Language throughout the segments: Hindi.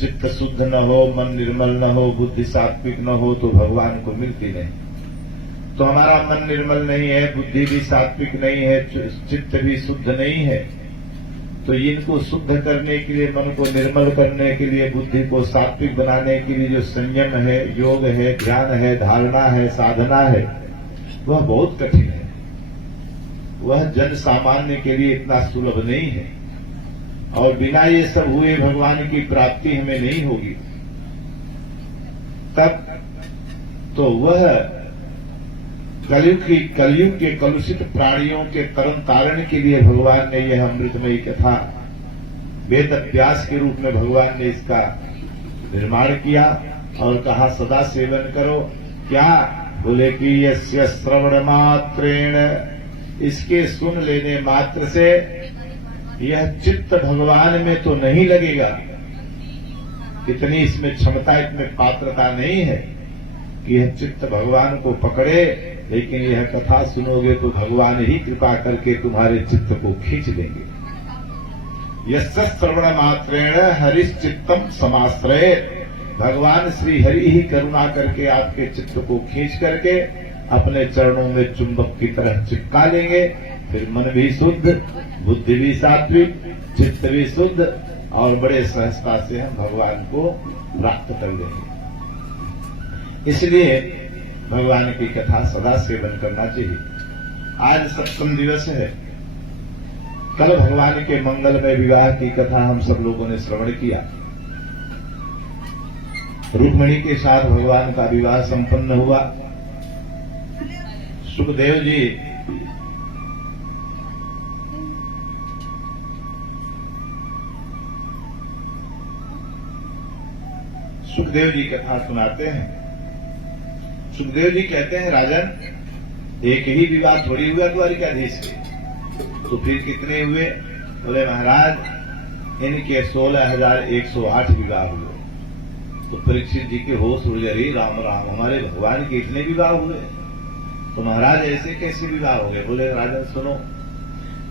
चित्त शुद्ध न हो, मन निर्मल न हो, बुद्धि सात्विक न हो तो भगवान को मिलती नहीं। तो हमारा मन निर्मल नहीं है, बुद्धि भी सात्विक नहीं है, चित्त भी शुद्ध नहीं है। तो इनको शुद्ध करने के लिए, मन को निर्मल करने के लिए, बुद्धि को सात्विक बनाने के लिए जो संयम है, योग है, ध्यान है, धारणा है, साधना है, वह बहुत कठिन है। वह जन सामान्य के लिए इतना सुलभ नहीं है और बिना ये सब हुए भगवान की प्राप्ति हमें नहीं होगी। तब तो वह कलयुग के कलुषित प्राणियों के कर्म तारण के लिए भगवान ने यह अमृतमयी कथा वेद अभ्यास के रूप में भगवान ने इसका निर्माण किया और कहा सदा सेवन करो। क्या बोले कि यस्य श्रवण मात्रेण, इसके सुन लेने मात्र से यह चित्त भगवान में तो नहीं लगेगा, इतनी इसमें क्षमता, इतनी पात्रता नहीं है कि यह चित्त भगवान को पकड़े। लेकिन यह कथा सुनोगे तो भगवान ही कृपा करके तुम्हारे चित्त को खींच देंगे। यस्य श्रवण मात्रेण हरिश्चित्तम समाश्रय, भगवान श्री हरि ही करुणा करके आपके चित्त को खींच करके अपने चरणों में चुंबक की तरह चिपका लेंगे। फिर मन भी शुद्ध, बुद्धि भी सात्विक, चित्त भी शुद्ध और बड़े सहजता से हम भगवान को प्राप्त कर लेंगे। इसलिए भगवान की कथा सदा सेवन करना चाहिए। आज सप्तम दिवस है, कल भगवान के मंगलमय विवाह की कथा हम सब लोगों ने श्रवण किया। रुक्मिणी के साथ भगवान का विवाह संपन्न हुआ। सुखदेव जी कथा सुनाते हैं। सुखदेव जी कहते हैं, राजन एक ही विवाह थोड़ी हुआ द्वारिकाधीश के, तो फिर कितने हुए? बोले महाराज इनके 16,108 विवाह हुए। तो परीक्षित जी के होश उड़ गए, राम राम, हमारे भगवान के इतने विवाह हुए? तो महाराज ऐसे कैसे विवाह हो गए? बोले राजन सुनो,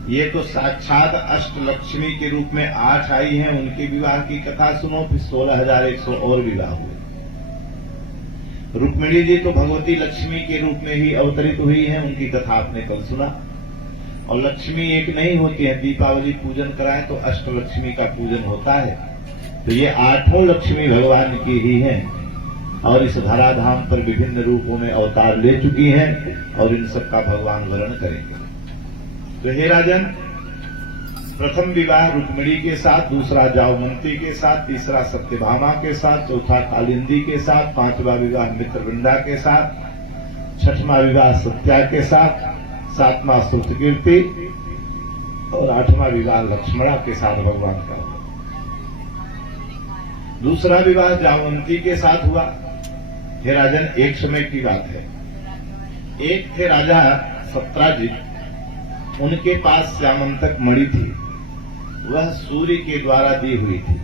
ये तो साक्षात अष्टलक्ष्मी के रूप में 8 आई हैं, उनके विवाह की कथा सुनो। फिर 16,100 और विवाह हुए। रुक्मिणी जी तो भगवती लक्ष्मी के रूप में ही अवतरित हुई हैं, उनकी कथा आपने कल सुना। और लक्ष्मी एक नहीं होती है, दीपावली पूजन कराए तो अष्टलक्ष्मी का पूजन होता है। तो ये 8 लक्ष्मी भगवान की ही हैं और इस धराधाम पर विभिन्न रूपों में अवतार ले चुकी हैं और इन सबका भगवान वर्ण करेंगे। तो हे राजन, प्रथम विवाह रुक्मिणी के साथ, दूसरा जावमंती के साथ, तीसरा सत्यभामा के साथ, चौथा कालिंदी के साथ, 5वां विवाह मित्रवृंदा के साथ, 6वां विवाह सत्या के साथ, 7वां श्रुतकीर्ति और 8वां विवाह लक्ष्मणा के साथ भगवान का। दूसरा विवाह जावमंती के साथ हुआ। हे राजन, एक समय की बात है, एक थे राजा सत्राजित, उनके पास श्यामंतक मणि थी, वह सूर्य के द्वारा दी हुई थी।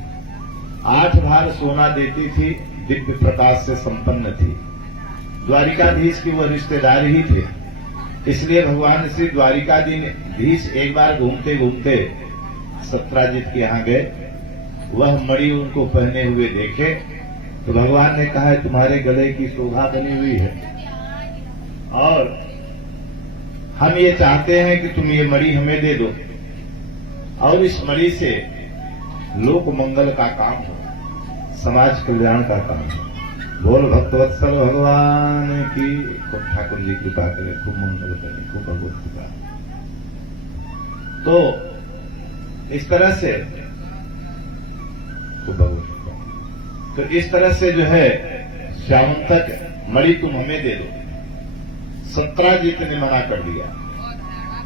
8 भार सोना देती थी, दिव्य प्रकाश से संपन्न थी। द्वारिकाधीश की वह रिश्तेदार ही थे, इसलिए भगवान श्री द्वारिकाधीश एक बार घूमते घूमते सत्राजित के यहाँ गए। वह मणि उनको पहने हुए देखे तो भगवान ने कहा, तुम्हारे गले की शोभा बनी हुई है और हम ये चाहते हैं कि तुम ये मणि हमें दे दो और इस मणि से लोक मंगल का काम हो, समाज कल्याण का काम हो। बोल भक्तवत्सल भगवान की। खूब ठाकुर जी कृपा करें, खूब मंगल करें, खूब भगवत कृपा। तो इस तरह से खूब भगवत कृपा, तो इस तरह से जो है श्यामंतक मणि तुम हमें दे दो। सत्राजित ने मना कर दिया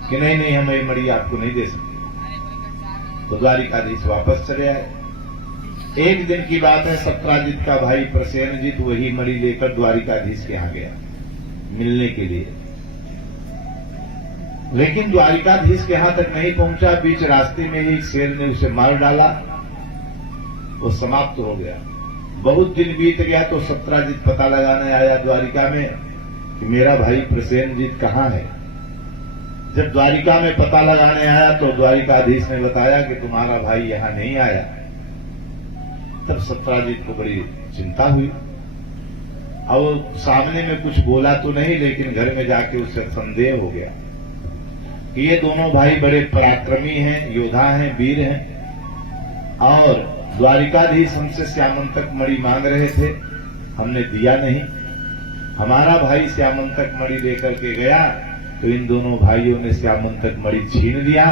कि नहीं नहीं, हम ये मणि आपको नहीं दे सकते। तो द्वारिकाधीश वापस चले आए। एक दिन की बात है, सत्राजित का भाई प्रसेनजित वही मणि लेकर द्वारिकाधीश के यहां गया मिलने के लिए। लेकिन द्वारिकाधीश के यहां तक नहीं पहुंचा, बीच रास्ते में ही शेर ने उसे मार डाला, वो समाप्त हो गया। बहुत दिन बीत गया तो सत्राजित पता लगाने आया द्वारिका में कि मेरा भाई प्रसेनजित कहाँ है। जब द्वारिका में पता लगाने आया तो द्वारिकाधीश ने बताया कि तुम्हारा भाई यहां नहीं आया, तब सत्राजित को बड़ी चिंता हुई। अब वो सामने में कुछ बोला तो नहीं, लेकिन घर में जाके उसे संदेह हो गया कि ये दोनों भाई बड़े पराक्रमी हैं, योद्धा हैं, वीर हैं, और द्वारिकाधीश हमसे श्यामंतक मणि मांग रहे थे, हमने दिया नहीं। हमारा भाई श्यामंतक मणि लेकर के गया तो इन दोनों भाइयों ने श्यामंतक मणि छीन लिया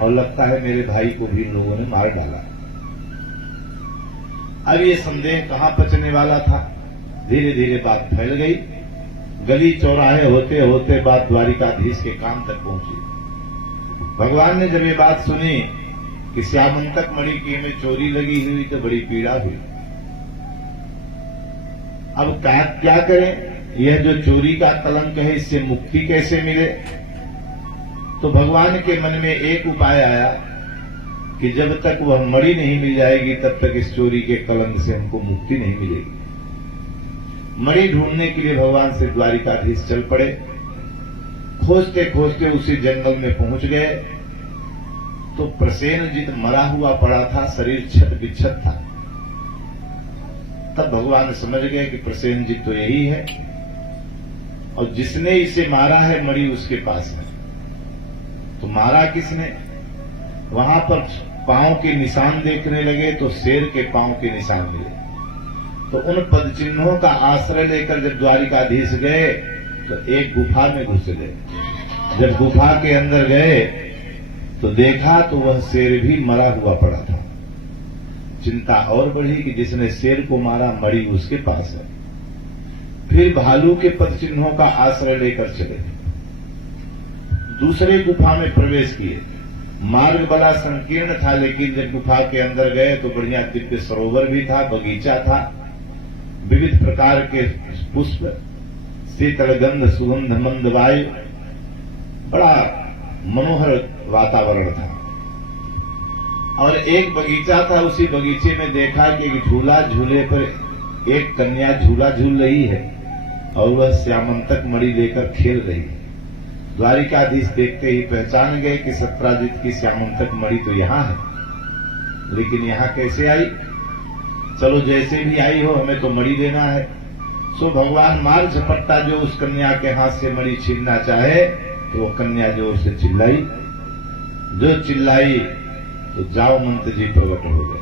और लगता है मेरे भाई को भी इन लोगों ने मार डाला। अब ये संदेह कहां पचने वाला था, धीरे धीरे बात फैल गई। गली चौराहे होते होते बात द्वारिकाधीश के कान तक पहुंची। भगवान ने जब ये बात सुनी कि श्यामंतक मणि की में चोरी लगी हुई तो बड़ी पीड़ा हुई। अब क्या करें, यह जो चोरी का कलंक है इससे मुक्ति कैसे मिले। तो भगवान के मन में एक उपाय आया कि जब तक वह मणि नहीं मिल जाएगी तब तक इस चोरी के कलंक से हमको मुक्ति नहीं मिलेगी। मणि ढूंढने के लिए भगवान से द्वारिकाधीश चल पड़े। खोजते खोजते उसी जंगल में पहुंच गए तो प्रसेनजित मरा हुआ पड़ा था, शरीर छत बिछत था। तब भगवान समझ गए कि प्रसेनजित तो यही है और जिसने इसे मारा है मणि उसके पास है। तो मारा किसने? वहां पर पांव के निशान देखने लगे तो शेर के पांव के निशान मिले। तो उन पद चिन्हों का आश्रय लेकर जब द्वारिकाधीश गए तो एक गुफा में घुस गए। जब गुफा के अंदर गए तो देखा तो वह शेर भी मरा हुआ पड़ा था। चिंता और बढ़ी कि जिसने शेर को मारा मणि उसके पास है। फिर भालू के पद चिन्हों का आश्रय लेकर चले, दूसरे गुफा में प्रवेश किए। मार्ग बड़ा संकीर्ण था, लेकिन जब गुफा के अंदर गए तो बढ़िया दिव्य सरोवर भी था, बगीचा था, विविध प्रकार के पुष्प, शीतल गंध, सुगंध, मंद वायु, बड़ा मनोहर वातावरण था। और एक बगीचा था, उसी बगीचे में देखा कि एक झूला, झूले पर एक कन्या झूला झूल रही है और वह श्यामंतक मणि लेकर खेल रही है। द्वारिकाधीश देखते ही पहचान गए कि सत्राजित की श्यामंतक मणि तो यहां है, लेकिन यहां कैसे आई? चलो जैसे भी आई हो, हमें तो मणि लेना है। सो भगवान मार झपट्टा जो उस कन्या के हाथ से मणि छीनना चाहे तो वो कन्या जोर से चिल्लाई। जो चिल्लाई तो जाओमंत जी प्रकट हो गए।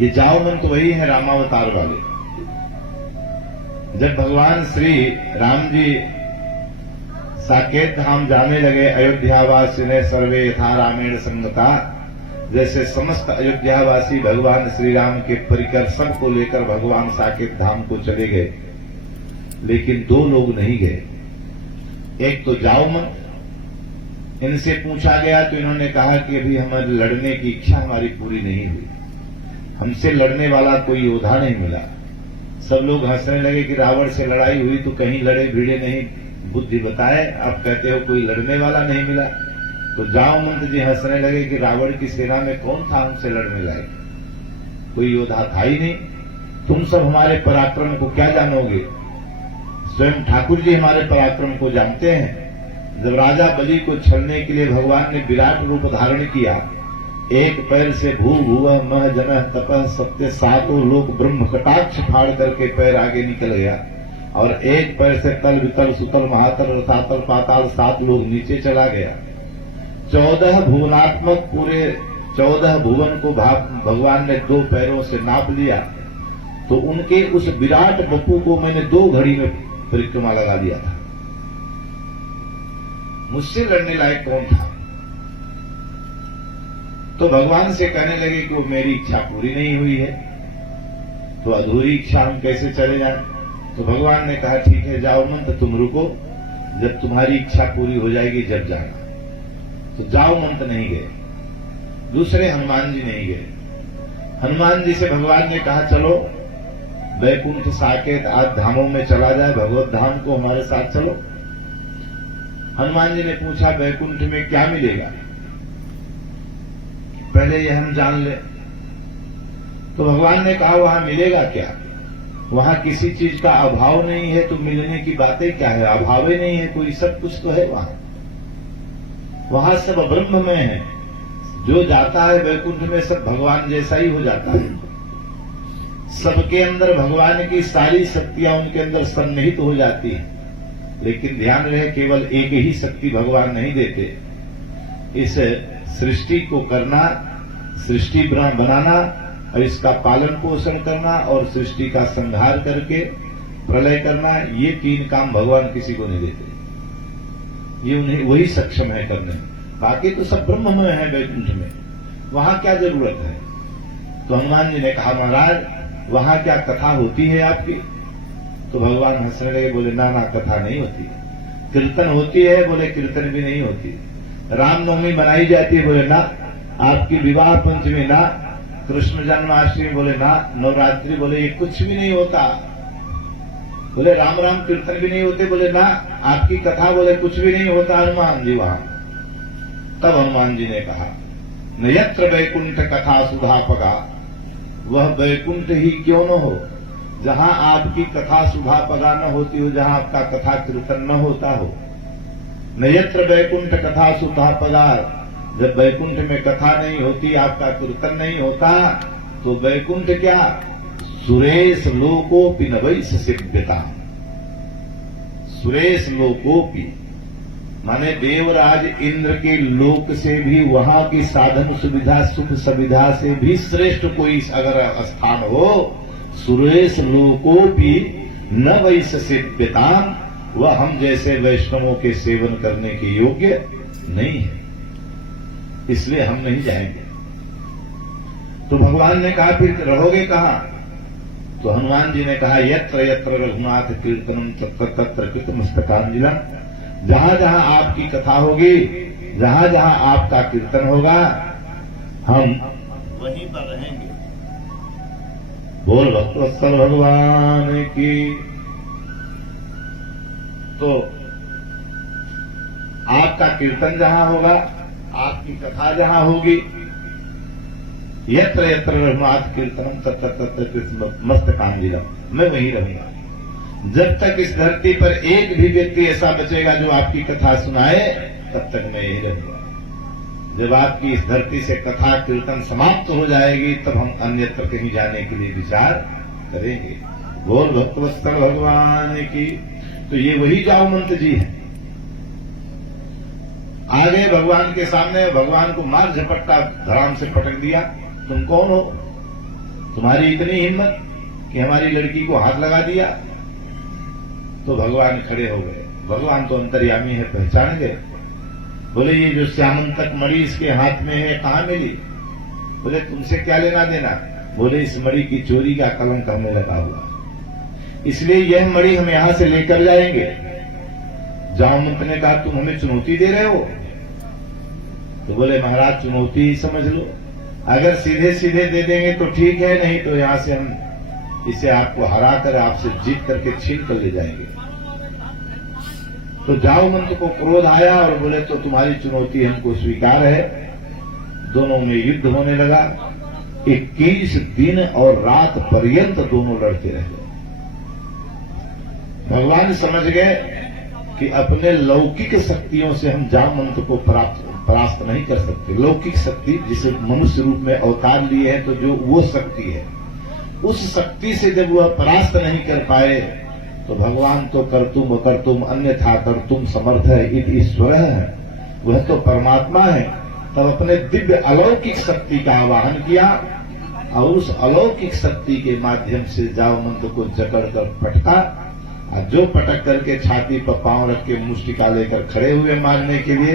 ये जाओमंत वही है रामावतार वाले। जब भगवान श्री राम जी साकेत धाम जाने लगे, अयोध्यावासी ने सर्वे यथा रामेण संगता, जैसे समस्त अयोध्यावासी भगवान श्री राम के परिकर सबको लेकर भगवान साकेत धाम को चले गए, लेकिन दो लोग नहीं गए। एक तो जाओमंत, इनसे पूछा गया तो इन्होंने कहा कि अभी हमारे लड़ने की इच्छा हमारी पूरी नहीं हुई, हमसे लड़ने वाला कोई योद्धा नहीं मिला। सब लोग हंसने लगे कि रावण से लड़ाई हुई तो कहीं लड़े भिड़े नहीं, बुद्धि बताए, अब कहते हो कोई लड़ने वाला नहीं मिला। तो जाओमंत जी हंसने लगे कि रावण की सेना में कौन था हमसे लड़ने लायक, कोई योद्धा था ही नहीं। तुम सब हमारे पराक्रम को क्या जानोगे? स्वयं ठाकुर जी हमारे पराक्रम को जानते हैं। जब राजा बलि को छलने के लिए भगवान ने विराट रूप धारण किया, एक पैर से भू भुवः मह जनः तपः सत्य, सातों लोक ब्रह्म कटाक्ष फाड़ करके पैर आगे निकल गया, और एक पैर से तल वितल सुतल महातल रसातल पाताल 7 लोग नीचे चला गया। 14 भुवनात्मक पूरे 14 भुवन को भगवान ने 2 पैरों से नाप लिया। तो उनके उस विराट बपू को मैंने 2 घड़ी में परिक्रमा लगा दिया था। मुझसे लड़ने लायक कौन था? तो भगवान से कहने लगे कि वो मेरी इच्छा पूरी नहीं हुई है, तो अधूरी इच्छा हम कैसे चले जाएं? तो भगवान ने कहा ठीक है जाओमंत तुम रुको, जब तुम्हारी इच्छा पूरी हो जाएगी जब जाना। तो जाओमंत नहीं गए, दूसरे हनुमान जी नहीं गए। हनुमान जी से भगवान ने कहा चलो वैकुंठ साकेत आदि धामों में चला जाए, भगवत धाम को हमारे साथ चलो। हनुमान जी ने पूछा वैकुंठ में क्या मिलेगा, पहले ये हम जान ले। तो भगवान ने कहा वहां मिलेगा क्या? वहां किसी चीज का अभाव नहीं है, तो मिलने की बातें क्या है? अभाव ही नहीं है कोई, सब कुछ तो है वहां। वहां सब ब्रह्ममय है, जो जाता है वैकुंठ में सब भगवान जैसा ही हो जाता है। सबके अंदर भगवान की सारी शक्तियां उनके अंदर सन्निहित हो जाती है। लेकिन ध्यान रहे, केवल एक ही शक्ति भगवान नहीं देते। इस सृष्टि को करना, सृष्टि बनाना और इसका पालन पोषण करना और सृष्टि का संहार करके प्रलय करना, ये 3 काम भगवान किसी को नहीं देते। ये उन्हें वही सक्षम है करने में। बाकी तो सब ब्रह्ममय है वैकुंठ में, वहां क्या जरूरत है। तो हनुमान जी ने कहा, महाराज वहां क्या कथा होती है आपकी? तो भगवान हंसने लगे, बोले ना ना, कथा नहीं होती। कीर्तन होती है? बोले कीर्तन भी नहीं होती। रामनवमी मनाई जाती है? बोले ना। आपकी विवाह पंचमी? ना। कृष्ण जन्माष्टमी? बोले ना। नवरात्रि? बोले ये कुछ भी नहीं होता। बोले राम राम कीर्तन भी नहीं होते? बोले ना। आपकी कथा? बोले कुछ भी नहीं होता हनुमान जी वहां। तब हनुमान जी ने कहा, न यत्र वैकुंठ कथा सुधापगा, वह वैकुंठ ही क्यों न हो जहां आपकी कथा सुधापगा न होती हो, जहां आपका कथा कीर्तन न होता हो। न यत्र वैकुंठ कथा सुधापगा, जब वैकुंठ में कथा नहीं होती, आपका कीर्तन नहीं होता, तो वैकुंठ क्या, सुरेश लोकोपि न वैस सिद्धता। सुरेश लोकोपि माने देवराज इंद्र के लोक से भी, वहां की साधन सुविधा सुख सुविधा से भी श्रेष्ठ कोई अगर स्थान हो, सुरेश लोकोपि न वैस सिद्धता, वह हम जैसे वैष्णवों के सेवन करने के योग्य नहीं है, इसलिए हम नहीं जाएंगे। तो भगवान ने कहा, फिर रहोगे कहां? तो हनुमान जी ने कहा, यत्र यत्र रघुनाथ कीर्तनम तत्र तत्र कृतमस्तकांजलिम, जहां जहां आपकी कथा होगी, जहां जहां आपका कीर्तन होगा, हम वहीं पर रहेंगे। बोल भक्तवत्सल भगवान की। तो आपका कीर्तन जहां होगा, आपकी कथा जहां होगी, यत्र यत्र रघुनाथ कीर्तनम तत्र तत्र कृतमस्तकांजलिम, मैं वहीं रहूंगा। जब तक इस धरती पर एक भी व्यक्ति ऐसा बचेगा जो आपकी कथा सुनाए, तब तक मैं यही रहूंगा। जब आपकी इस धरती से कथा कीर्तन समाप्त हो जाएगी, तब हम अन्यत्र कहीं जाने के लिए विचार करेंगे। बोल भक्तवत्सल भगवान की। तो ये वही जाओमंत जी है। आगे भगवान के सामने, भगवान को मार झपट्टा धराम से पटक दिया। तुम कौन हो? तुम्हारी इतनी हिम्मत कि हमारी लड़की को हाथ लगा दिया? तो भगवान खड़े हो गए। भगवान तो अंतर्यामी है, पहचान गए। बोले ये जो श्यामंतक मणि इसके हाथ में है, कहां मिली? बोले तुमसे क्या लेना देना? बोले इस मणि की चोरी का कलंक हमें लगा हुआ, इसलिए यह मणि हम यहां से लेकर जाएंगे। जामवंत ने कहा, तुम हमें चुनौती दे रहे हो? तो बोले महाराज चुनौती ही समझ लो, अगर सीधे सीधे दे देंगे तो ठीक है, नहीं तो यहां से हम इसे आपको हरा कर, आपसे जीत करके छीन कर ले जाएंगे। तो जामवंत को क्रोध आया और बोले तो तुम्हारी चुनौती हमको स्वीकार है। दोनों में युद्ध होने लगा। 21 दिन और रात पर्यंत दोनों लड़ते रहे। भगवान समझ गए कि अपने लौकिक शक्तियों से हम जामवंत को परास्त नहीं कर सकते। लौकिक शक्ति जिसे मनुष्य रूप में अवतार लिए हैं, तो जो वो शक्ति है, उस शक्ति से जब वह परास्त नहीं कर पाए, तो भगवान तो कर्तुम अकर्तुम अन्यथा कर्तुम समर्थ है, इत ईश्वर है, वह तो परमात्मा है। तब अपने दिव्य अलौकिक शक्ति का आवाहन किया और उस अलौकिक शक्ति के माध्यम से जामवंत को जकड़कर पटका। और जो पटक करके छाती पर पांव रख के मुष्टिका लेकर खड़े हुए मारने के लिए,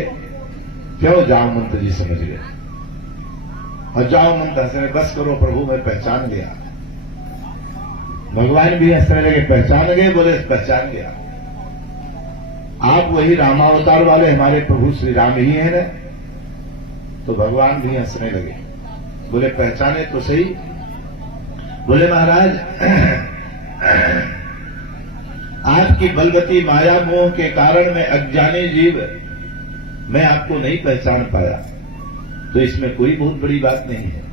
क्यों जामवंत जी समझ गए। और जामवंत हंसने, बस करो प्रभु, मैं पहचान गया। भगवान भी हंसने लगे, पहचान गए? बोले पहचान गया, आप वही रामावतार वाले हमारे प्रभु श्री राम ही हैं ना? तो भगवान भी हंसने लगे, बोले पहचाने तो सही। बोले महाराज आपकी बलवती माया मोह के कारण मैं अज्ञानी जीव, मैं आपको नहीं पहचान पाया। तो इसमें कोई बहुत बड़ी बात नहीं है,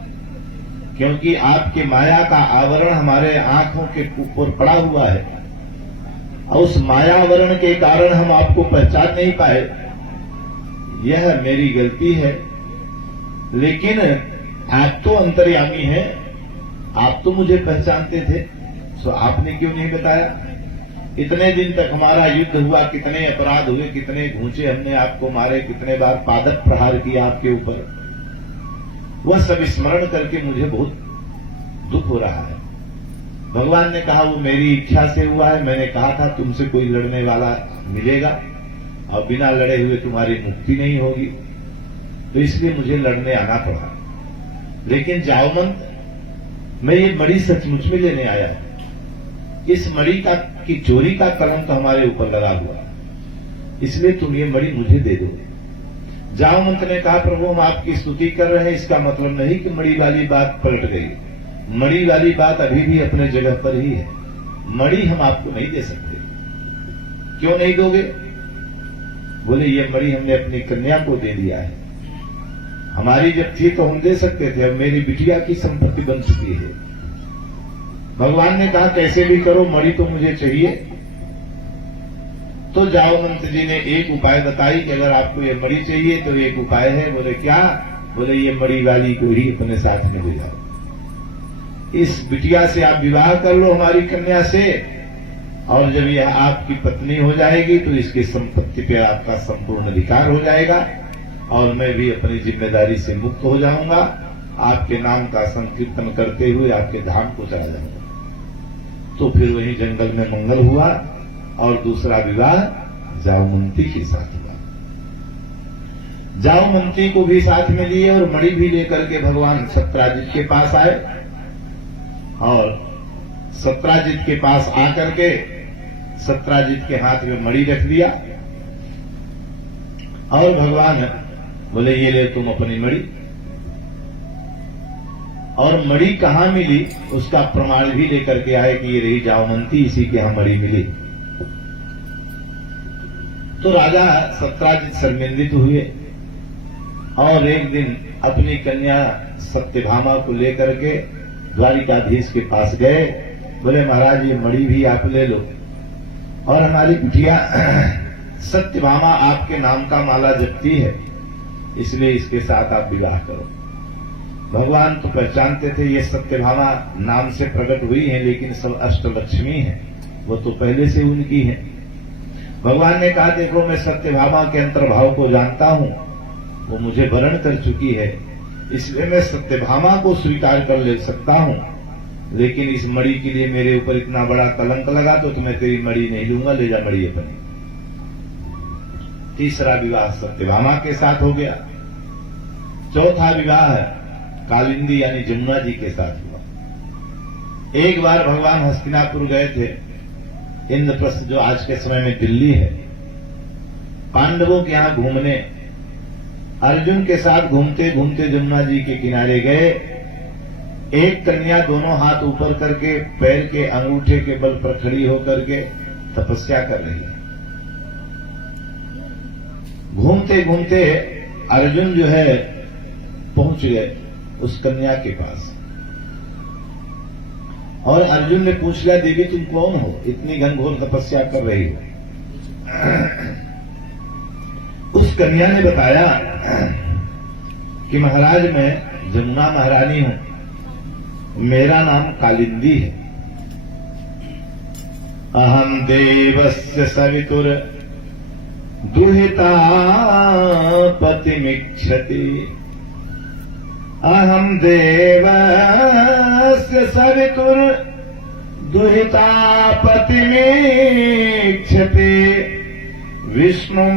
क्योंकि आपके माया का आवरण हमारे आंखों के ऊपर पड़ा हुआ है और उस मायावरण के कारण हम आपको पहचान नहीं पाए। यह मेरी गलती है। लेकिन आप तो अंतर्यामी हैं, आप तो मुझे पहचानते थे, तो आपने क्यों नहीं बताया? इतने दिन तक हमारा युद्ध हुआ, कितने अपराध हुए, कितने घूंचे हमने आपको मारे, कितने बार पादप प्रहार किया आपके ऊपर, वह सब स्मरण करके मुझे बहुत दुख हो रहा है। भगवान ने कहा वो मेरी इच्छा से हुआ है, मैंने कहा था तुमसे कोई लड़ने वाला मिलेगा और बिना लड़े हुए तुम्हारी मुक्ति नहीं होगी, तो इसलिए मुझे लड़ने आना पड़ा। लेकिन जाओमंत, मैं ये मणि सचमुच में लेने आया हूं। इस मणि की चोरी का कलंक हमारे ऊपर लगा हुआ, इसलिए तुम ये मणि मुझे दे दो। जाओमंत ने कहा प्रभु हम आपकी स्तुति कर रहे हैं, इसका मतलब नहीं कि मणि वाली बात पलट गई। मणि वाली बात अभी भी अपने जगह पर ही है। मणि हम आपको नहीं दे सकते। क्यों नहीं दोगे? बोले ये मणि हमने अपनी कन्या को दे दिया है, हमारी जब थी तो हम दे सकते थे, अब मेरी बिटिया की संपत्ति बन चुकी है। भगवान ने कहा कैसे भी करो, मणि तो मुझे चाहिए। तो जाओमंत जी ने एक उपाय बताई कि अगर आपको ये मणि चाहिए तो एक उपाय है। बोले क्या? बोले ये मणि वाली को ही अपने साथ में ले जाओ, इस बिटिया से आप विवाह कर लो हमारी कन्या से, और जब यह आपकी पत्नी हो जाएगी तो इसकी संपत्ति पे आपका संपूर्ण अधिकार हो जाएगा और मैं भी अपनी जिम्मेदारी से मुक्त हो जाऊंगा। आपके नाम का संकीर्तन करते हुए आपके धाम को चला जाऊंगा। तो फिर वही जंगल में मंगल हुआ और दूसरा विवाह जाओमंती के साथ हुआ। जाओमंती को भी साथ में लिए और मणि भी लेकर के भगवान सत्राजित के पास आए और सत्राजित के पास आकर के सत्राजित के हाथ में मणि रख दिया और भगवान बोले ये ले तुम अपनी मणि। और मणि कहां मिली उसका प्रमाण भी लेकर के आए कि ये रही जाओमंती, इसी के यहां मणि मिली। तो राजा सत्राजित शर्मिंदित हुए और एक दिन अपनी कन्या सत्यभामा को लेकर के द्वारिकाधीश के पास गए। बोले महाराज ये मणि भी आप ले लो और हमारी बिटिया सत्यभामा आपके नाम का माला जपती है, इसलिए इसके साथ आप विवाह करो। भगवान तो पहचानते थे ये सत्यभामा नाम से प्रकट हुई है, लेकिन सब अष्टलक्ष्मी है, वो तो पहले से उनकी है। भगवान ने कहा देखो मैं सत्यभामा के अंतर्भाव को जानता हूं, वो मुझे वरण कर चुकी है, इसलिए मैं सत्यभामा को स्वीकार कर ले सकता हूं, लेकिन इस मणि के लिए मेरे ऊपर इतना बड़ा कलंक लगा तो मैं तेरी मणि नहीं लूंगा, ले जा मणि अपनी। तीसरा विवाह सत्यभामा के साथ हो गया। चौथा विवाह कालिंदी यानी जमुना जी के साथ हुआ। एक बार भगवान हस्तिनापुर गए थे, इंद्रप्रस्थ जो आज के समय में दिल्ली है, पांडवों के यहां घूमने अर्जुन के साथ घूमते घूमते जमुना जी के किनारे गए। एक कन्या दोनों हाथ ऊपर करके पैर के अंगूठे के बल पर खड़ी होकर के तपस्या कर रही है। घूमते घूमते अर्जुन जो है पहुंच गए उस कन्या के पास और अर्जुन ने पूछ लिया देवी तुम कौन हो, इतनी घनघोर तपस्या कर रही हो? उस कन्या ने बताया कि महाराज मैं जमुना महारानी हूं, मेरा नाम कालिंदी है। अहम देवस्य सवितुर दुहिता पतिमिच्छति, अहम देवस्य सवितुर दुहिता पतिमिच्छति, विष्णुं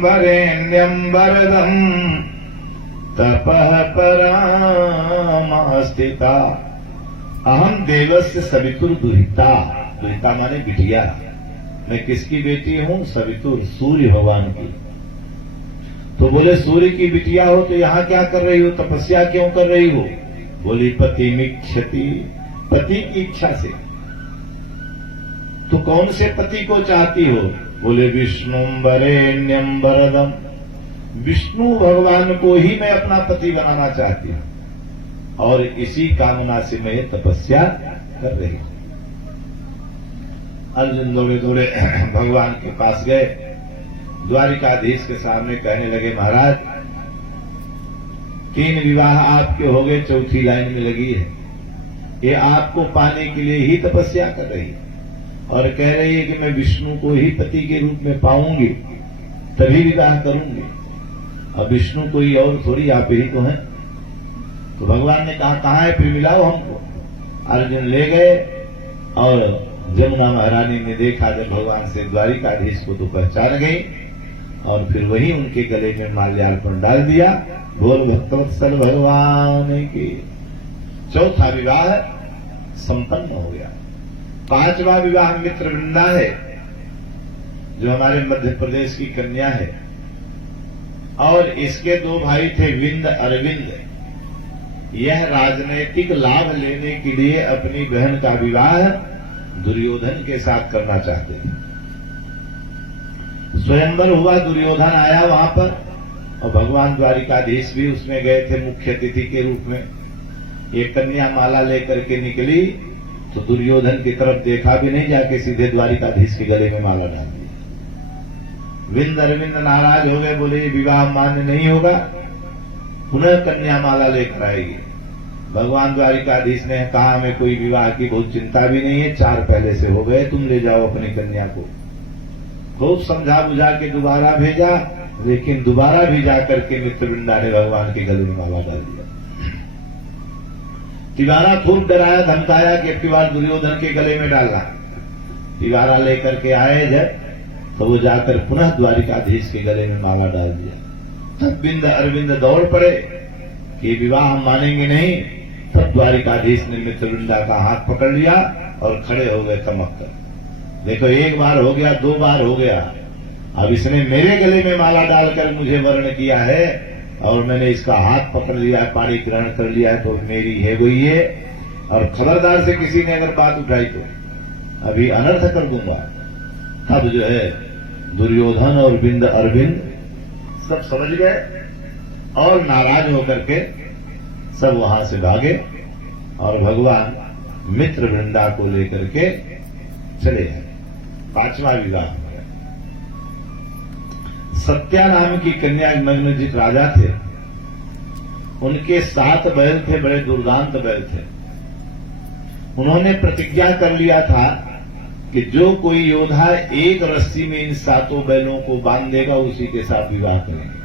वरेण्यं वरदं तपः परामस्थिता। अहम देवस्य सवितुर दुहिता, दुहिता माने बिटिया। मैं किसकी बेटी हूं? सवितुर, सूर्य भगवान की। तो बोले सूर्य की बिटिया हो तो यहां क्या कर रही हो, तपस्या क्यों कर रही हो? बोली पतिमिच्छति, पति की इच्छा से। तो कौन से पति को चाहती हो? बोले विष्णुं वरेण्यं वरदं, विष्णु भगवान को ही मैं अपना पति बनाना चाहती हूं और इसी कामना से मैं तपस्या कर रही हूं। अर्जुन दौड़े दौड़े भगवान के पास गए, द्वारिकाधीश के सामने कहने लगे महाराज 3 विवाह आपके हो गए, चौथी लाइन में लगी है। ये आपको पाने के लिए ही तपस्या कर रही है और कह रही है कि मैं विष्णु को ही पति के रूप में पाऊंगी तभी विवाह करूंगी। अब विष्णु कोई और थोड़ी, आप ही तो हैं। तो भगवान ने कहा कहां है, फिर मिलाओ हमको। अर्जुन ले गए और जमुना महारानी ने देखा जब भगवान से द्वारिकाधीश को तो पहचान गई और फिर वही उनके गले में माल्यार्पण डाल दिया। बोल भक्तवत्सल भगवान की। चौथा विवाह संपन्न हो गया। 5वां विवाह मित्रवृंदा है, जो हमारे मध्य प्रदेश की कन्या है, और इसके 2 भाई थे विंद अरविंद। यह राजनैतिक लाभ लेने के लिए अपनी बहन का विवाह दुर्योधन के साथ करना चाहते थे। स्वयंवर हुआ, दुर्योधन आया वहां पर और भगवान द्वारिकाधीश भी उसमें गए थे मुख्य अतिथि के रूप में। ये कन्या माला लेकर के निकली तो दुर्योधन की तरफ देखा भी नहीं, जाके सीधे द्वारिकाधीश के गले में माला डाल दी। विंद अरविंद नाराज हो गए, बोले ये विवाह मान्य नहीं होगा, पुनः कन्या माला लेकर आएगी। भगवान द्वारिकाधीश ने कहा हमें कोई विवाह की बहुत चिंता भी नहीं है, 4 पहले से हो गए, तुम ले जाओ अपनी कन्या को। खूब समझा बुझा के दोबारा भेजा, लेकिन दोबारा भी जाकर के मित्रवृंदा ने भगवान के गले में माला डाल दिया। तिवारा खूब डराया धमकाया कि अब की बार दुर्योधन के गले में डालना। तिवारा लेकर के आए जब, तो वो जाकर पुनः द्वारिकाधीश के गले में माला डाल दिया। तब विंद अरविंद दौड़ पड़े कि विवाह हम मानेंगे नहीं। तब द्वारिकाधीश ने मित्रवृंदा का हाथ पकड़ लिया और खड़े हो गए चमक कर। देखो, 1 बार हो गया, 2 बार हो गया, अब इसने मेरे गले में माला डालकर मुझे वर्ण किया है और मैंने इसका हाथ पकड़ लिया है, पाणी ग्रहण कर लिया है, तो मेरी है वही है। और खबरदार से किसी ने अगर बात उठाई तो अभी अनर्थ कर दूंगा। तब जो है दुर्योधन और विंद अरविंद सब समझ गए और नाराज होकर के सब वहां से भागे और भगवान मित्रवृंदा को लेकर के चले गए। 5वां विवाह हो गया। सत्या नाम की कन्या नग्नजित राजा थे, उनके 7 बैल थे, बड़े दुर्दांत बैल थे। उन्होंने प्रतिज्ञा कर लिया था कि जो कोई योद्धा एक रस्सी में इन 7 बैलों को बांध देगा उसी के साथ विवाह करेंगे।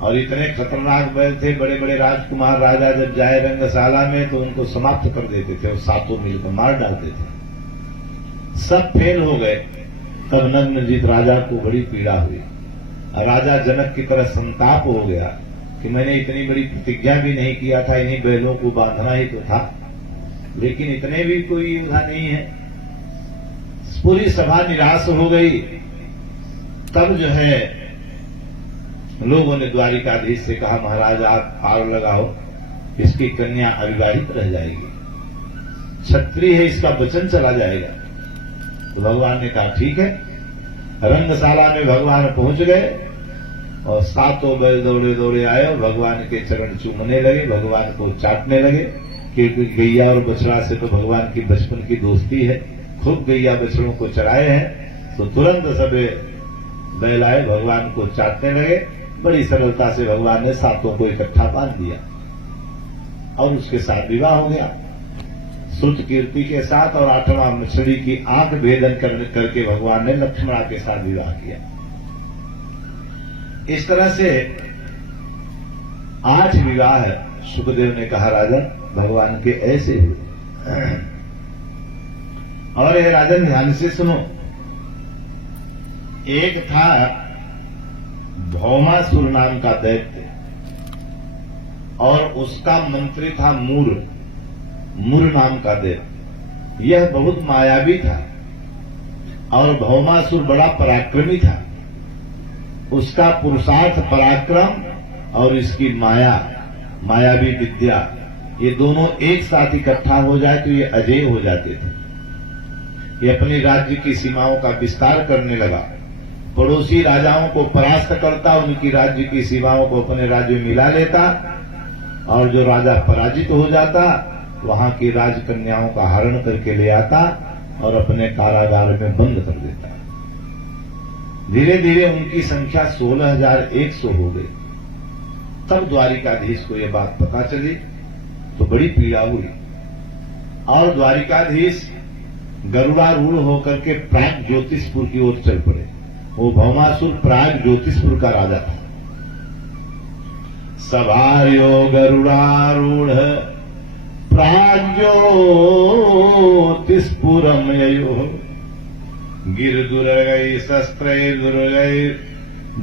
और इतने खतरनाक बैल थे, बड़े बड़े राजकुमार राजा जब जाए रंगशाला में तो उनको समाप्त कर देते थे और 7 मिलकर मार डालते थे। सब फेल हो गए। तब नग्नजित राजा को बड़ी पीड़ा हुई। राजा जनक की तरह संताप हो गया कि मैंने इतनी बड़ी प्रतिज्ञा भी नहीं किया था, इन्हीं बैलों को बांधना ही तो था, लेकिन इतने भी कोई योद्धा नहीं है। पूरी सभा निराश हो गई। तब जो है लोगों ने द्वारिकाधीश से कहा महाराज आप पार लगाओ, इसकी कन्या अविवाहित रह जाएगी, क्षत्रिय है, इसका वचन चला जाएगा। तो भगवान ने कहा ठीक है। रंगशाला में भगवान पहुंच गए और 7 बैल दौड़े दौड़े आए और भगवान के चरण चूमने लगे, भगवान को चाटने लगे। क्योंकि गैया और बछड़ा से तो भगवान की बचपन की दोस्ती है, खूब गैया बछड़ों को चराए हैं। तो तुरंत सब बैल आए, भगवान को चाटने लगे। बड़ी सरलता से भगवान ने 7 को इकट्ठा बांध दिया और उसके साथ विवाह हो गया श्रुत कीर्ति के साथ। और 8वां मछली की आंख भेदन करके भगवान ने लक्ष्मणा के साथ विवाह किया। इस तरह से 8 विवाह सुखदेव ने कहा राजन भगवान के ऐसे हुए। और ये राजन ध्यान से सुनो, एक था भौमासुर नाम का दैत्य और उसका मंत्री था मुर नाम का दैत्य। यह बहुत मायावी था और भौमासुर बड़ा पराक्रमी था। उसका पुरुषार्थ पराक्रम और इसकी मायावी विद्या, ये दोनों एक साथ इकट्ठा हो जाए तो ये अजेय हो जाते थे। ये अपने राज्य की सीमाओं का विस्तार करने लगा, पड़ोसी राजाओं को परास्त करता, उनकी राज्य की सीमाओं को अपने राज्य में मिला लेता और जो राजा पराजित हो जाता वहां की राजकन्याओं का हरण करके ले आता और अपने कारागार में बंद कर देता। धीरे धीरे उनकी संख्या 16,100 हो गई। तब द्वारिकाधीश को यह बात पता चली तो बड़ी पीड़ा हुई और द्वारिकाधीश गरुड़ारूढ़ होकर के प्राग ज्योतिषपुर की ओर चल पड़े। वो भौमासुर प्राग ज्योतिषपुर का राजा था। सभार्यो गरुड़ारूढ़ प्राग ज्योतिषपुरम ययो गिर दुर्गै शस्त्रै दुर्गै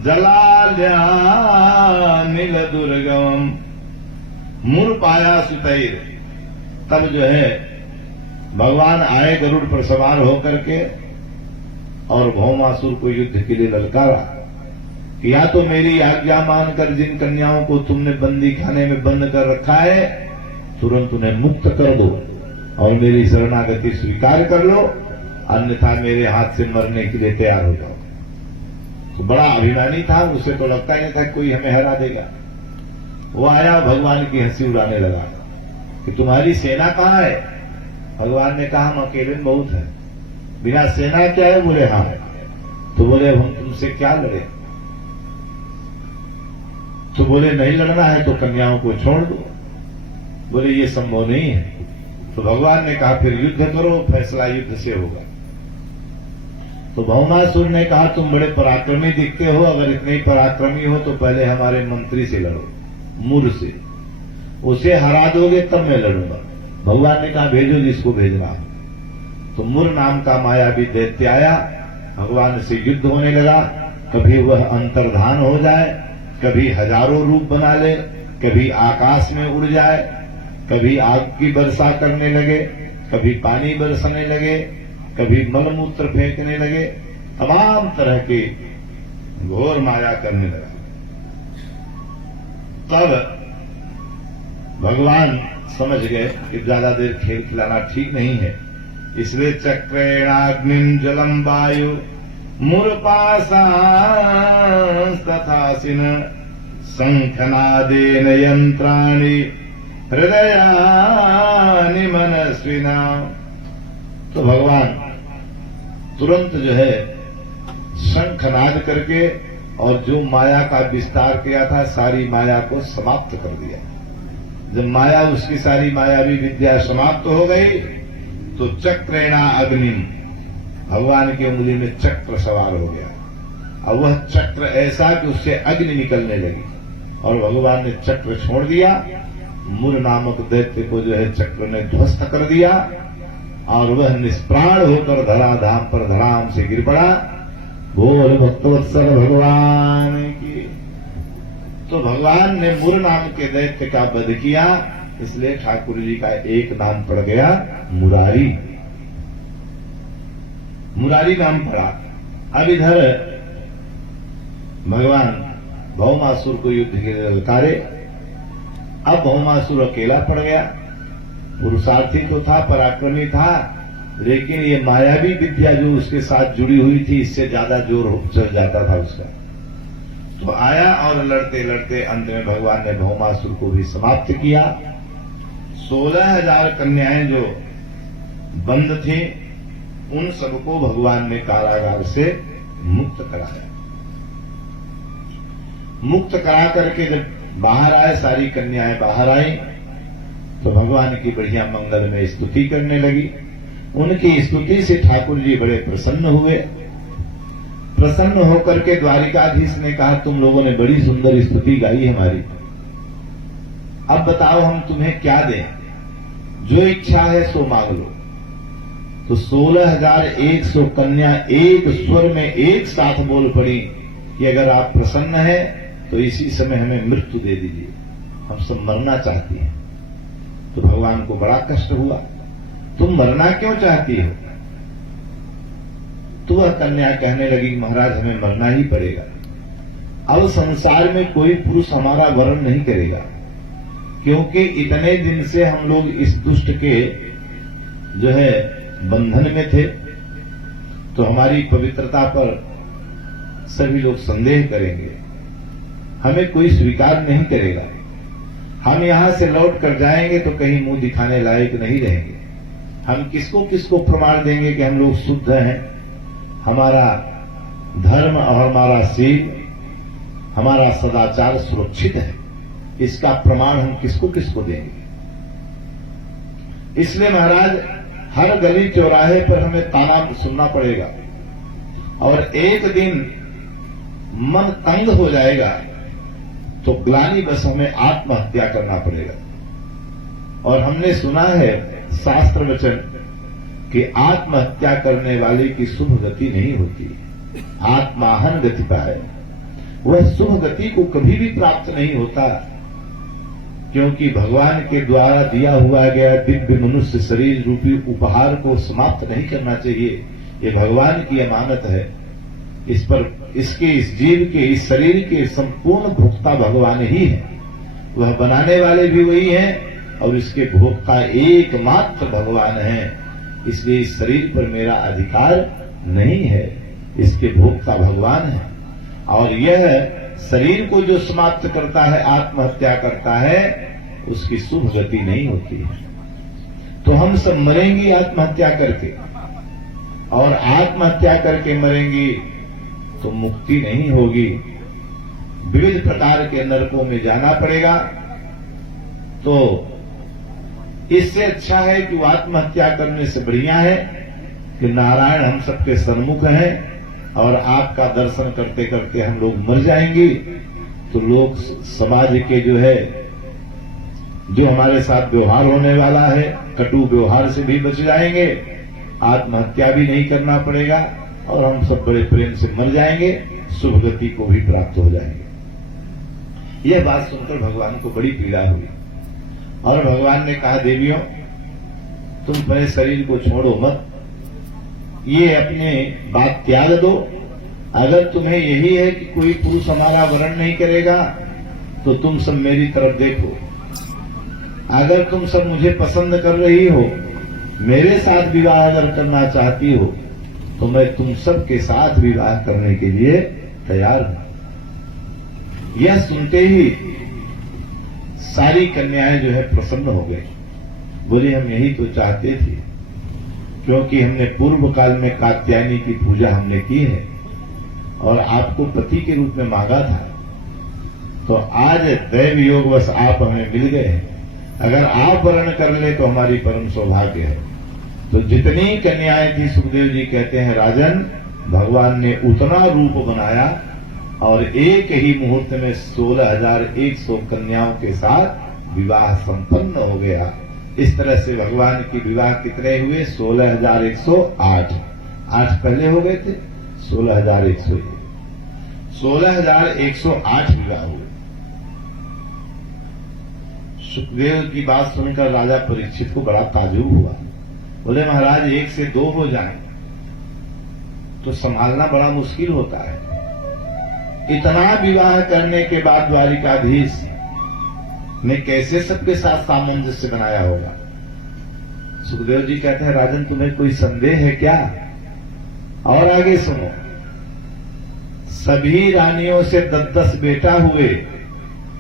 जलाल्यानिल दुर्गम मूर पाया सुतैर। तब जो है भगवान आए गरुड़ पर सवार होकर के और भौमासुर को युद्ध के लिए ललकारा कि या तो मेरी आज्ञा मानकर जिन कन्याओं को तुमने बंदी खाने में बंद कर रखा है तुरंत उन्हें मुक्त कर दो और मेरी शरणागति स्वीकार कर लो, अन्यथा मेरे हाथ से मरने के लिए तैयार हो जाओ। तो बड़ा अभिमानी था, उसे तो लगता ही नहीं था कोई हमें हरा देगा। वो आया भगवान की हंसी उड़ाने लगा कि तुम्हारी सेना कहां है? भगवान ने कहा हम अकेले में बहुत है। बिना सेना क्या है? बोले हाँ है। तो बोले हम तुमसे क्या लड़े? तो बोले नहीं लड़ना है तो कन्याओं को छोड़ दो। बोले ये संभव नहीं है। तो भगवान ने कहा फिर युद्ध करो, फैसला युद्ध से होगा। तो भौमासुर ने कहा तुम बड़े पराक्रमी दिखते हो, अगर इतने ही पराक्रमी हो तो पहले हमारे मंत्री से लड़ो, मुर से। उसे हरा दोगे तब मैं लड़ूंगा। भगवान ने कहा भेजो जिसको भेजना है। तो मुर नाम का मायावी दैत्य आया, भगवान से युद्ध होने लगा। कभी वह अंतर्धान हो जाए, कभी हजारों रूप बना ले, कभी आकाश में उड़ जाए, कभी आग की वर्षा करने लगे, कभी पानी बरसने लगे, कभी मलमूत्र फेंकने लगे, तमाम तरह के घोर माया करने लगा। तब भगवान समझ गए कि ज्यादा देर खेल खिलाना ठीक नहीं है, इसलिए चक्रेणाग्निं जलम वायु मूर्पाशांस्तथासिन शंखनादेन यंत्राणि हृदयानि मनस्विना। तो भगवान तुरंत जो है शंखनाद करके और जो माया का विस्तार किया था सारी माया को समाप्त कर दिया। जब माया उसकी सारी मायावी विद्या समाप्त हो गई तो चक्रेणा अग्नि, भगवान की उंगली में चक्र सवार हो गया। और वह चक्र ऐसा कि उससे अग्नि निकलने लगी और भगवान ने चक्र छोड़ दिया। मुर नामक दैत्य को जो है चक्र ने ध्वस्त कर दिया और वह निष्प्राण होकर धराधाम पर धड़ाम से गिर पड़ा। बोल भक्तवत्सल भगवान की। तो भगवान ने मुर नाम के दैत्य का वध किया, इसलिए ठाकुर जी का एक नाम पड़ गया मुरारी। मुरारी नाम पड़ा। अब इधर भगवान भौमासुर को युद्ध के लिए ललकारे। अब भौमासुर अकेला पड़ गया। पुरुषार्थी तो था, पराक्रमी था, लेकिन ये मायावी विद्या जो उसके साथ जुड़ी हुई थी इससे ज्यादा जोर चल जाता था उसका। तो आया और लड़ते लड़ते अंत में भगवान ने भौमासुर को भी समाप्त किया। 16,000 कन्याएं जो बंद थी उन सबको भगवान ने कारागार से मुक्त कराया। मुक्त करा करके जब बाहर आए, सारी कन्याएं बाहर आई तो भगवान की बढ़िया मंगल में स्तुति करने लगी। उनकी स्तुति से ठाकुर जी बड़े प्रसन्न हुए। प्रसन्न होकर के द्वारिकाधीश ने कहा तुम लोगों ने बड़ी सुंदर स्तुति गाई हमारी, अब बताओ हम तुम्हें क्या दें, जो इच्छा है सो मांग लो। तो 16,100 कन्या एक स्वर में एक साथ बोल पड़ी कि अगर आप प्रसन्न हैं तो इसी समय हमें मृत्यु दे दीजिए, हम सब मरना चाहती हैं। तो भगवान को बड़ा कष्ट हुआ, तुम मरना क्यों चाहती हो? तो वह कन्या कहने लगी महाराज हमें मरना ही पड़ेगा, अब संसार में कोई पुरुष हमारा वरण नहीं करेगा, क्योंकि इतने दिन से हम लोग इस दुष्ट के जो है बंधन में थे, तो हमारी पवित्रता पर सभी लोग संदेह करेंगे, हमें कोई स्वीकार नहीं करेगा। हम यहां से लौट कर जाएंगे तो कहीं मुंह दिखाने लायक नहीं रहेंगे। हम किसको किसको प्रमाण देंगे कि हम लोग शुद्ध हैं, हमारा धर्म और हमारा सील, हमारा सदाचार सुरक्षित है। इसका प्रमाण हम किसको किसको देंगे? इसलिए महाराज हर गली चौराहे पर हमें ताना सुनना पड़ेगा, और एक दिन मन तंग हो जाएगा तो ग्लानि बस हमें आत्महत्या करना पड़ेगा। और हमने सुना है शास्त्र वचन कि आत्महत्या करने वाले की शुभ गति नहीं होती, आत्माहन गति पाए। वह शुभ गति को कभी भी प्राप्त नहीं होता, क्योंकि भगवान के द्वारा दिया हुआ गया दिव्य मनुष्य शरीर रूपी उपहार को समाप्त नहीं करना चाहिए। ये भगवान की अमानत है। इस पर इस जीव के, इस शरीर के संपूर्ण भोक्ता भगवान ही है। वह बनाने वाले भी वही हैं और इसके भोक्ता एकमात्र भगवान हैं। इसलिए इस शरीर पर मेरा अधिकार नहीं है, इसके भोक्ता भगवान है। और यह शरीर को जो समाप्त करता है, आत्महत्या करता है, उसकी शुभ गति नहीं होती है। तो हम सब मरेंगे आत्महत्या करके, और आत्महत्या करके मरेंगी तो मुक्ति नहीं होगी, विविध प्रकार के नरकों में जाना पड़ेगा। तो इससे अच्छा है कि आत्महत्या करने से बढ़िया है कि नारायण हम सबके सन्मुख हैं और आपका दर्शन करते करते हम लोग मर जाएंगे, तो लोग समाज के जो हमारे साथ व्यवहार होने वाला है, कटु व्यवहार से भी बच जाएंगे, आत्महत्या भी नहीं करना पड़ेगा, और हम सब बड़े प्रेम से मर जाएंगे, शुभ गति को भी प्राप्त हो जाएंगे। यह बात सुनकर भगवान को बड़ी पीड़ा हुई, और भगवान ने कहा, देवियों तुम अपने शरीर को छोड़ो मत, ये अपने बात त्याग दो। अगर तुम्हें यही है कि कोई पुरुष हमारा वरण नहीं करेगा, तो तुम सब मेरी तरफ देखो। अगर तुम सब मुझे पसंद कर रही हो, मेरे साथ विवाह अगर करना चाहती हो, तो मैं तुम सब के साथ विवाह करने के लिए तैयार हूं। यह सुनते ही सारी कन्याएं प्रसन्न हो गई, बोले हम यही तो चाहते थे, क्योंकि हमने पूर्व काल में कात्यायनी की पूजा हमने की है और आपको पति के रूप में मांगा था, तो आज दैव योगवश आप हमें मिल गए। अगर आप वर्ण कर ले तो हमारी परम सौभाग्य है। तो जितनी कन्याएं थी, सुखदेव जी कहते हैं, राजन भगवान ने उतना रूप बनाया और एक ही मुहूर्त में 16,100 कन्याओं के साथ विवाह संपन्न हो गया। इस तरह से भगवान की विवाह कितने हुए? 16,108। 8 पहले हो गए थे, 16,100। 16,108 विवाह हुए। सुखदेव की बात सुनकर राजा परीक्षित को बड़ा ताज्जुब हुआ। बोले महाराज 1 से 2 हो जाए तो संभालना बड़ा मुश्किल होता है, इतना विवाह करने के बाद द्वारिकाधीश ने कैसे सबके साथ सामंजस्य बनाया होगा? सुखदेव जी कहते हैं, राजन तुम्हें कोई संदेह है क्या? और आगे सुनो, सभी रानियों से 10-10 बेटा हुए,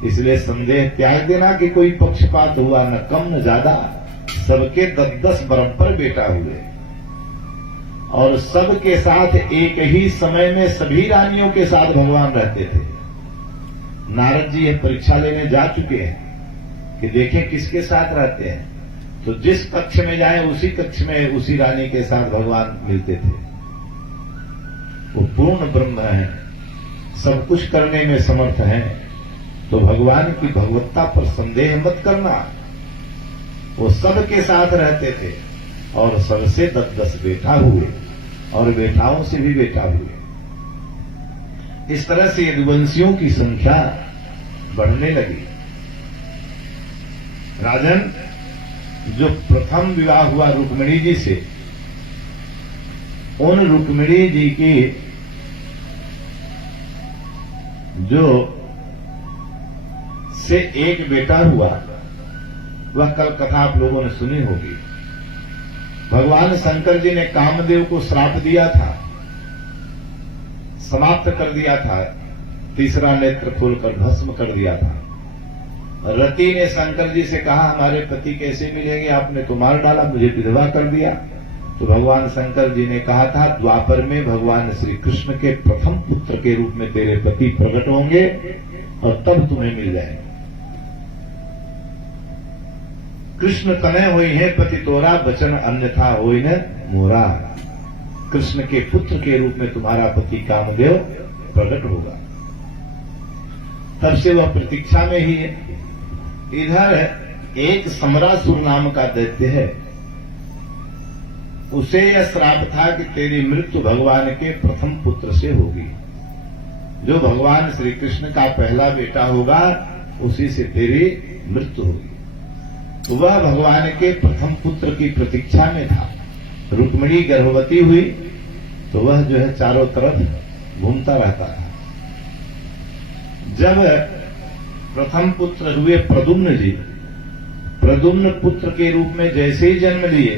इसलिए संदेह त्याग देना कि कोई पक्षपात हुआ, न कम न ज्यादा, सबके 10-10 बराबर बेटा हुए। और सबके साथ एक ही समय में सभी रानियों के साथ भगवान रहते थे। नारद जी यह परीक्षा लेने जा चुके हैं कि देखें किसके साथ रहते हैं, तो जिस कक्ष में जाएं उसी कक्ष में उसी रानी के साथ भगवान मिलते थे। वो पूर्ण ब्रह्म है, सब कुछ करने में समर्थ है। तो भगवान की भगवत्ता पर संदेह मत करना। वो सबके साथ रहते थे और सबसे 10-10 बेटा हुए और बेटाओं से भी बेटा हुए। इस तरह से यदुवंशियों की संख्या बढ़ने लगी। राजन, जो प्रथम विवाह हुआ रुक्मिणी जी से, उन रुक्मिणी जी की जो से एक बेटा हुआ, वह कल कथा आप लोगों ने सुनी होगी। भगवान शंकर जी ने कामदेव को श्राप दिया था, समाप्त कर दिया था, तीसरा नेत्र खोलकर भस्म कर दिया था। रति ने शंकर जी से कहा, हमारे पति कैसे मिलेंगे? आपने तो मार डाला, मुझे विधवा कर दिया। तो भगवान शंकर जी ने कहा था, द्वापर में भगवान श्री कृष्ण के प्रथम पुत्र के रूप में तेरे पति प्रकट होंगे और तब तुम्हें मिल जाएंगे। कृष्ण तनय हुई है पति तोरा, वचन अन्यथा होई न मोरा। कृष्ण के पुत्र के रूप में तुम्हारा पति कामदेव प्रकट होगा। तब से वह प्रतीक्षा में ही है। इधर एक समरासुर नाम का दैत्य है, उसे यह श्राप था कि तेरी मृत्यु भगवान के प्रथम पुत्र से होगी। जो भगवान श्री कृष्ण का पहला बेटा होगा उसी से तेरी मृत्यु होगी। तो वह भगवान के प्रथम पुत्र की प्रतीक्षा में था। रुक्मिणी गर्भवती हुई तो वह जो है चारों तरफ घूमता रहता था। जब प्रथम पुत्र हुए प्रद्युम्न जी, प्रद्युम्न पुत्र के रूप में जैसे ही जन्म लिए